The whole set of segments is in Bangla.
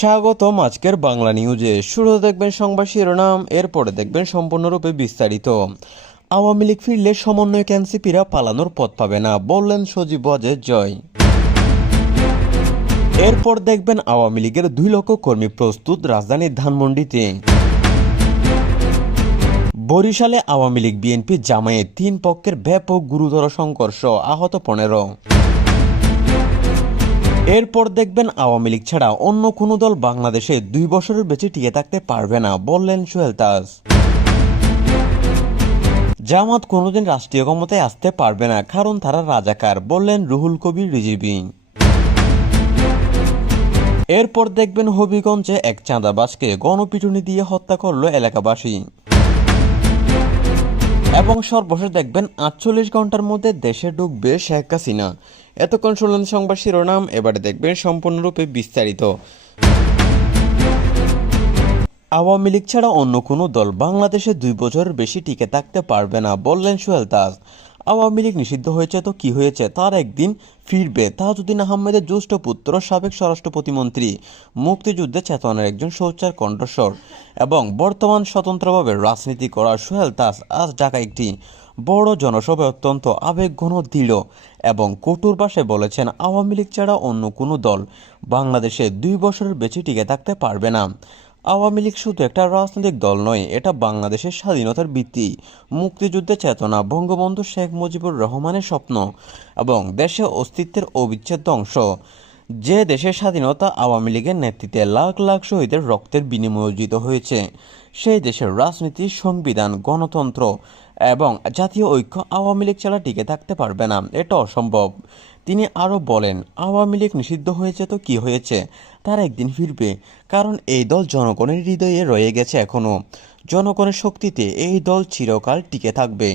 স্বাগতম আজকের বাংলা নিউজে। শুরুতে দেখবেন সংবাদ শিরোনাম, এরপরে দেখবেন সম্পূর্ণরূপে বিস্তারিত। আওয়ামী লীগ ফিরলে সমন্বয়ক এনসিপিরা পালানোর পথ পাবে না, বললেন সজীব ওয়াজেদ জয়। এরপর দেখবেন আওয়ামী লীগের 2 লক্ষ কর্মী প্রস্তুত রাজধানীর ধানমন্ডিতে। বরিশালে আওয়ামী লীগ বিএনপি জামায়াত 3 পক্ষের ব্যাপক গুরুতর সংঘর্ষ, আহত 15। এরপর দেখবেন আওয়ামী লীগ ছাড়া অন্য কোনো দল বাংলাদেশে 2 বছরের বেশি টিকে থাকতে পারবে না, বললেন সোহেল তাজ। জামাত কোনোদিন রাষ্ট্রীয় ক্ষমতায় আসতে পারবে না, কারণ তারা রাজাকার, বললেন রুহুল কবির রিজভী। এরপর দেখবেন হবিগঞ্জে এক চাঁদাবাজকে গণপিটুনি দিয়ে হত্যা করল এলাকাবাসী। এবং সর্বশেষ দেখবেন 48 ঘন্টার মধ্যে দেশে ঢুকবে শেখ হাসিনা। এতক্ষণ শুনলেন সংবাদ শিরোনাম, এবারে দেখবেন সম্পূর্ণরূপে বিস্তারিত। আওয়ামী লীগ ছাড়া অন্য কোনো দল বাংলাদেশে 2 বছরের বেশি টিকে থাকতে পারবে না, বললেন সোহেল তাজ। আওয়ামী লীগ নিষিদ্ধ হয়েছে তো কি হয়েছে, তার একদিন ফিরবে। তাজউদ্দিন আহমেদের জ্যেষ্ঠ পুত্র, সাবেক স্বরাষ্ট্র প্রতিমন্ত্রী, মুক্তিযুদ্ধে চেতনার একজন সোচ্চার কণ্ঠস্বর এবং বর্তমান স্বতন্ত্রভাবে রাজনীতি করা সোহেল তাজ আজ ঢাকায় একটি বড় জনসভায় অত্যন্ত আবেগঘন, দৃঢ় এবং কঠোর ভাষায় বলেছেন, আওয়ামী লীগ ছাড়া অন্য কোনো দল বাংলাদেশে 2 বছরের বেশি টিকে থাকতে পারবে না। আওয়ামী লীগ শুধু একটা রাজনৈতিক দল নয়, এটা বাংলাদেশের স্বাধীনতার ভিত্তি, মুক্তিযুদ্ধের চেতনা, বঙ্গবন্ধু শেখ মুজিবুর রহমানের স্বপ্ন এবং দেশের অস্তিত্বের অবিচ্ছেদ্য অংশ। যে দেশের স্বাধীনতা আওয়ামী লীগের নেতৃত্বে লাখ লাখ শহীদের রক্তের বিনিময়ে অর্জিত হয়েছে, সেই দেশের রাজনীতি, সংবিধান, গণতন্ত্র এবং জাতীয় ঐক্য আওয়ামী লীগ ছাড়া টিকে থাকতে পারবে না, এটা অসম্ভব। তিনি আরও বলেন, আওয়ামী লীগ নিষিদ্ধ হয়েছে তো কি হয়েছে, তার একদিন ফিরবে, কারণ এই দল জনগণের হৃদয়ে রয়ে গেছে এখনও। জনগণের শক্তিতে এই দল চিরকাল টিকে থাকবে।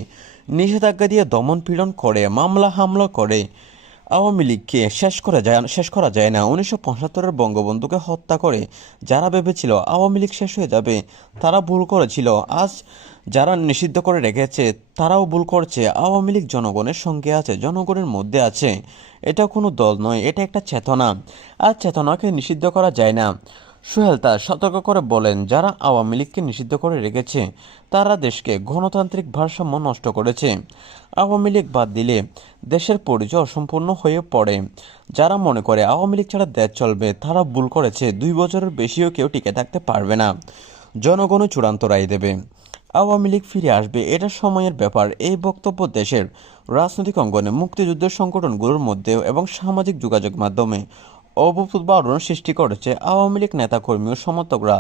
নিষেধাজ্ঞা দিয়ে দমন পীড়ন করে, মামলা হামলা করে আওয়ামী লীগকে শেষ করা যায় না। 1975-এর বঙ্গবন্ধুকে হত্যা করে যারা ভেবেছিল আওয়ামী লীগ শেষ হয়ে যাবে, তারা ভুল করেছিল। আজ যারা নিষিদ্ধ করে রেখেছে তারাও ভুল করছে। আওয়ামী লীগ জনগণের সঙ্গে আছে, জনগণের মধ্যে আছে। এটা কোনো দল নয়, এটা একটা চেতনা, আর চেতনাকে নিষিদ্ধ করা যায় না। সোহেল তাজ সতর্ক করে বলেন, যারা আওয়ামী লীগকে নিষিদ্ধ করে রেখেছে তারা দেশকে গণতান্ত্রিক ভারসাম্য নষ্ট করেছে। আওয়ামী লীগ বাদ দিলে দেশের পরিচয় অসম্পূর্ণ হয়ে পড়ে। যারা মনে করে আওয়ামী লীগ ছাড়া দেশ চলবে, তারা ভুল করেছে। 2 বছরের বেশিও কেউ টিকে থাকতে পারবে না। জনগণও চূড়ান্ত রায় দেবে। আওয়ামী লীগ ফিরে আসবে, এটা সময়ের ব্যাপার। এই বক্তব্য দেশের রাজনৈতিক অঙ্গনে, মুক্তিযুদ্ধের সংগঠনগুলোর মধ্যেও এবং সামাজিক যোগাযোগ মাধ্যমে অভূতপূর্ব আলোড়ন সৃষ্টি করেছে। আওয়ামী লীগ নেতাকর্মী ও সমর্থকরা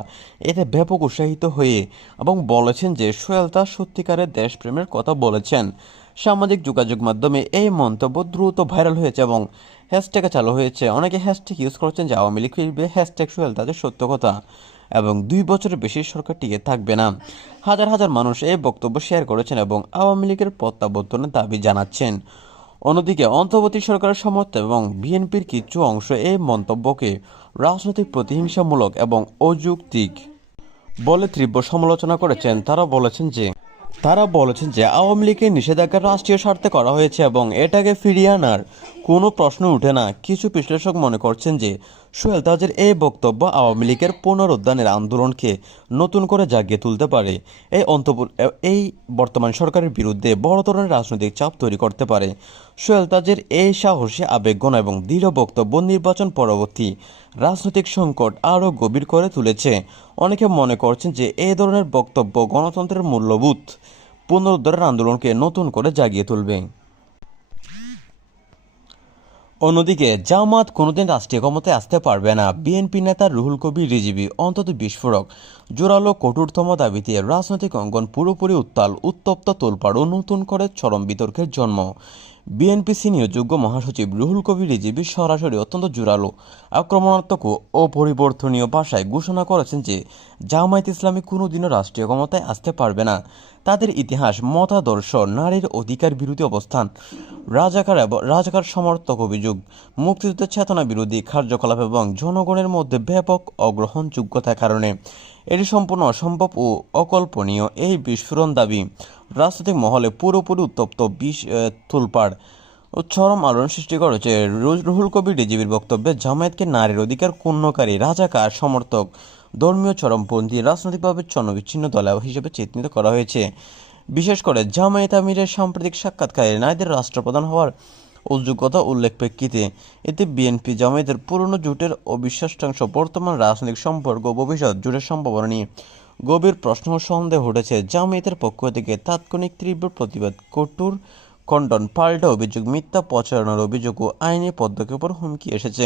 এতে ব্যাপক উৎসাহিত হয়ে এবং বলেছেন যে সোহেল তাজ সত্যিকারের দেশপ্রেমের কথা বলেছেন। সামাজিক যোগাযোগ মাধ্যমে এই মন্তব্য দ্রুত ভাইরাল হয়েছে এবং হ্যাশট্যাগে চালু হয়েছে। অনেকে হ্যাশট্যাগ ইউজ করছেন যে আওয়ামী লীগ ফিরবে, হ্যাশট্যাগ সোহেল তাজের সত্য কথা, এবং 2 বছরের বেশি সরকার টিকে থাকবে না। হাজার হাজার মানুষ এই বক্তব্য শেয়ার করেছেন এবং আওয়ামী লীগের প্রত্যাবর্তনের দাবি জানাচ্ছেন। অন্যদিকে অন্তর্বর্তী সরকারের সমর্থক এবং বিএনপির কিছু অংশ এই মন্তব্যকে রাজনৈতিক প্রতিহিংসামূলক এবং অযৌক্তিক বলে তীব্র সমালোচনা করেছেন। তারা বলেছেন যে আওয়ামী লীগের নিষেধাজ্ঞা রাষ্ট্রীয় স্বার্থে করা হয়েছে এবং এটাকে ফিরিয়ে আনার কোনো প্রশ্ন ওঠে না। কিছু বিশ্লেষক মনে করছেন যে সোহেল তাজের এই বক্তব্য আওয়ামী লীগের পুনরুদ্ধানের আন্দোলনকে নতুন করে জাগিয়ে তুলতে পারে। এই বর্তমান সরকারের বিরুদ্ধে বড় ধরনের রাজনৈতিক চাপ তৈরি করতে পারে। সোহেল তাজের এই সাহসী, আবেগঘন এবং দৃঢ় বক্তব্য নির্বাচন পরবর্তী রাজনৈতিক সংকট আরও গভীর করে তুলেছে। অনেকে মনে করছেন যে এই ধরনের বক্তব্য গণতন্ত্রের মূল্যবোধ পুনরুদ্ধারের আন্দোলনকে নতুন করে জাগিয়ে তুলবে। অন্যদিকে জামাত কোনোদিন রাষ্ট্রীয় ক্ষমতায় আসতে পারবে না, বিএনপি নেতা রুহুল কবির রিজভী। অন্তত বিস্ফোরক, জোরালো, কঠোরতম দাবিতে রাজনৈতিক অঙ্গন পুরোপুরি উত্তপ্ত, তোলপাড় ও নতুন করে চরম বিতর্কের জন্ম। বিএনপি সিনিয়র যুগ্ম মহাসচিব রুহুল কবির রিজভী সরাসরি, অত্যন্ত জোরালো, আক্রমণাত্মক ও অপরিবর্তনীয় ভাষায় ঘোষণা করেছেন যে জামায়াত ইসলামী কোনোদিনও রাষ্ট্রীয় ক্ষমতায় আসতে পারবে না। তাদের ইতিহাস, মতাদর্শ, নারীর অধিকার বিরোধী অবস্থান, রাজাকার সমর্থক অভিযোগ, মুক্তিযুদ্ধের চেতনা বিরোধী কার্যকলাপ এবং জনগণের মধ্যে ব্যাপক অগ্রহণযোগ্যতার কারণে এটি সম্পূর্ণ অসম্ভব ও অকল্পনীয়। এই বিস্ফোরণ দাবি রাজনৈতিক মহলে পুরোপুরি উত্তপ্ত, তোলপাড় ও চরম আলোড়ন সৃষ্টি করেছে রুহুল কবির রিজভীর বক্তব্যে জামায়াতকে নারীর অধিকার ক্ষুণ্ণকারী রাজাকার সমর্থক ধর্মীয় চরমপন্থী রাজনৈতিকভাবে চন্নবিচ্ছিন্ন দল হিসেবে চিহ্নিত করা হয়েছে। বিশেষ করে জামায়াত আমিরের সাম্প্রতিক সাক্ষাৎকারে নারীদের রাষ্ট্রপ্রধান হওয়ার অযোগ্যতা উল্লেখ প্রেক্ষিতে এতে বিএনপি জামায়াতের পুরনো জোটের অবিশ্বাসাংশ বর্তমান রাজনৈতিক সম্পর্ক ও ভবিষ্যৎ জোটের সম্ভাবনা নিয়ে গভীর প্রশ্ন ও সন্দেহ উঠেছে। জামায়াতের পক্ষ থেকে তাৎক্ষণিক তীব্র প্রতিবাদ, কঠোর খণ্ডন, পাল্টা অভিযোগ, মিথ্যা প্রচারণার অভিযোগ ও আইনি পদক্ষেপের হুমকি এসেছে।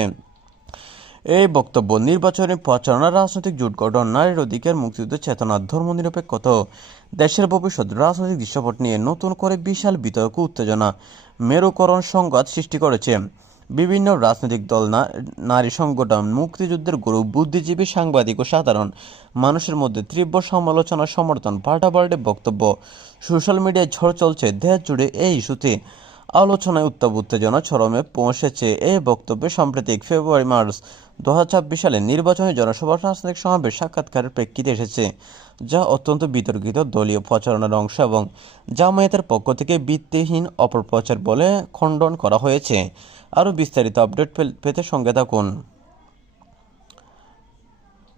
এই বক্তব্য নির্বাচনী প্রচারণা, রাজনৈতিক জোট গঠন, নারীর অধিকার, মুক্তিযুদ্ধের চেতনা, ধর্মনিরপেক্ষতা, দেশের ভবিষ্যৎ রাজনৈতিক দৃশ্যপট নিয়ে নতুন করে বিশাল বিতর্ক, উত্তেজনা, মেরুকরণ, সংঘাত সৃষ্টি করেছে। বিভিন্ন রাজনৈতিক দল, নারী সংগঠন, মুক্তিযুদ্ধের গ্রুপ, বুদ্ধিজীবী, সাংবাদিক ও সাধারণ মানুষের মধ্যে তীব্র সমালোচনা, সমর্থন, পাল্টাপাল্টে বক্তব্য, সোশ্যাল মিডিয়ায় ঝড় চলছে। দেশ জুড়ে এই ইস্যুতে আলোচনায় উত্তাপ উত্তেজনা চরমে পৌঁছেছে। এই বক্তব্যে সাম্প্রতিক ফেব্রুয়ারি-মার্চ 2026 সালে নির্বাচনী জনসভার রাজনৈতিক সমাবেশ সাক্ষাৎকারের প্রেক্ষিতে এসেছে, যা অত্যন্ত বিতর্কিত দলীয় প্রচারণার অংশ এবং জামায়াতের পক্ষ থেকে ভিত্তিহীন অপপ্রচার বলে খণ্ডন করা হয়েছে। আরও বিস্তারিত আপডেট পেতে সঙ্গে থাকুন।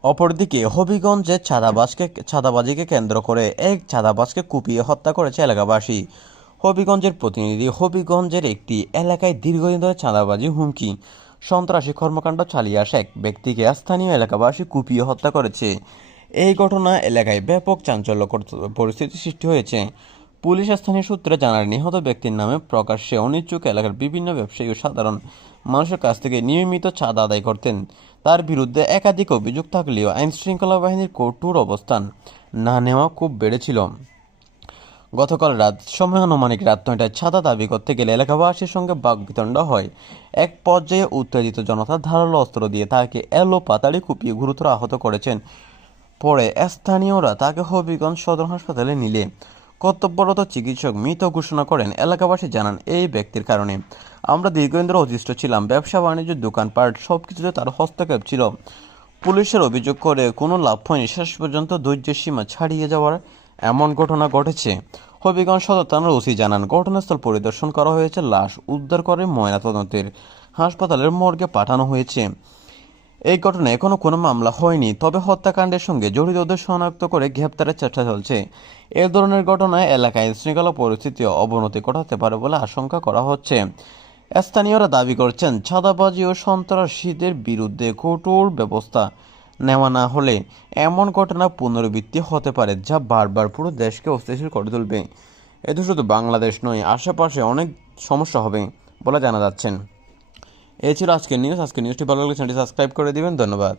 অপরদিকে হবিগঞ্জে চাঁদাবাজিকে কেন্দ্র করে এক চাঁদাবাজকে কুপিয়ে হত্যা করেছে এলাকাবাসী। হবিগঞ্জের প্রতিনিধি। হবিগঞ্জের একটি এলাকায় দীর্ঘদিন ধরে চাঁদাবাজি, হুমকি, সন্ত্রাসী কর্মকাণ্ড চালিয়ে আসা এক ব্যক্তিকে স্থানীয় এলাকাবাসী কুপিয়ে হত্যা করেছে। এই ঘটনা এলাকায় ব্যাপক চাঞ্চল্যকর পরিস্থিতি সৃষ্টি হয়েছে। পুলিশ স্থানীয় সূত্রে জানায়, নিহত ব্যক্তির নামে প্রকাশ্যে অনিচ্ছুক এলাকার বিভিন্ন ব্যবসায়ী ও সাধারণ মানুষের কাছ থেকে নিয়মিত চাঁদা আদায় করতেন। তার বিরুদ্ধে একাধিক অভিযোগ থাকলেও আইনশৃঙ্খলা বাহিনীর কঠোর অবস্থান না নেওয়া খুব বেড়েছিল। গতকাল রাত সময় আনুমানিক রাত 9টায় চাঁদা দাবি করতে গেলে এলাকাবাসীর সঙ্গে বাকবিতণ্ড হয়। এক পর্যায়ে উত্তেজিত জনতা ধারালো অস্ত্র দিয়ে তাকে পাতাড়ি কুপিয়ে গুরুতর আহত করেছেন। পরে স্থানীয়রা তাকে হবিগঞ্জ সদর হাসপাতালে নিলে কর্তব্যরত চিকিৎসক মৃত ঘোষণা করেন। এলাকাবাসী জানান, এই ব্যক্তির কারণে আমরা দীর্ঘদিন ধরে অতিষ্ঠ ছিলাম। ব্যবসা বাণিজ্য, দোকানপাট সবকিছুতে তার হস্তক্ষেপ ছিল। পুলিশের অভিযোগ করে কোনো লাভ হয়নি। শেষ পর্যন্ত ধৈর্যের সীমা ছাড়িয়ে যাওয়ার এমন ঘটনা ঘটেছে। হবিগঞ্জ সদর থানার ওসি জানান, ঘটনাস্থল পরিদর্শন করা হয়েছে, লাশ উদ্ধার করে ময়নাতদন্তের হাসপাতালের মর্গে পাঠানো হয়েছে। এই ঘটনায় এখনও কোনো মামলা হয়নি, তবে হত্যাকাণ্ডের সঙ্গে জড়িতদের শনাক্ত করে গ্রেপ্তারের চেষ্টা চলছে। এ ধরনের ঘটনায় এলাকায় শৃঙ্খলা পরিস্থিতি অবনতি ঘটাতে পারে বলে আশঙ্কা করা হচ্ছে। স্থানীয়রা দাবি করছেন, চাঁদাবাজি ও সন্ত্রাসীদের বিরুদ্ধে কঠোর ব্যবস্থা নেওয়া না হলে এমন ঘটনা পুনরাবৃত্তি হতে পারে, যা বারবার পুরো দেশকে অস্থিতিশীল করে তুলবে। এতে শুধু বাংলাদেশ নয়, আশেপাশে অনেক সমস্যা হবে বলে জানা যাচ্ছেন। এই ছিল আজকের নিউজ। আজকের নিউজটি ভালো লাগলে চ্যানেলটি সাবস্ক্রাইব করে দিবেন। ধন্যবাদ।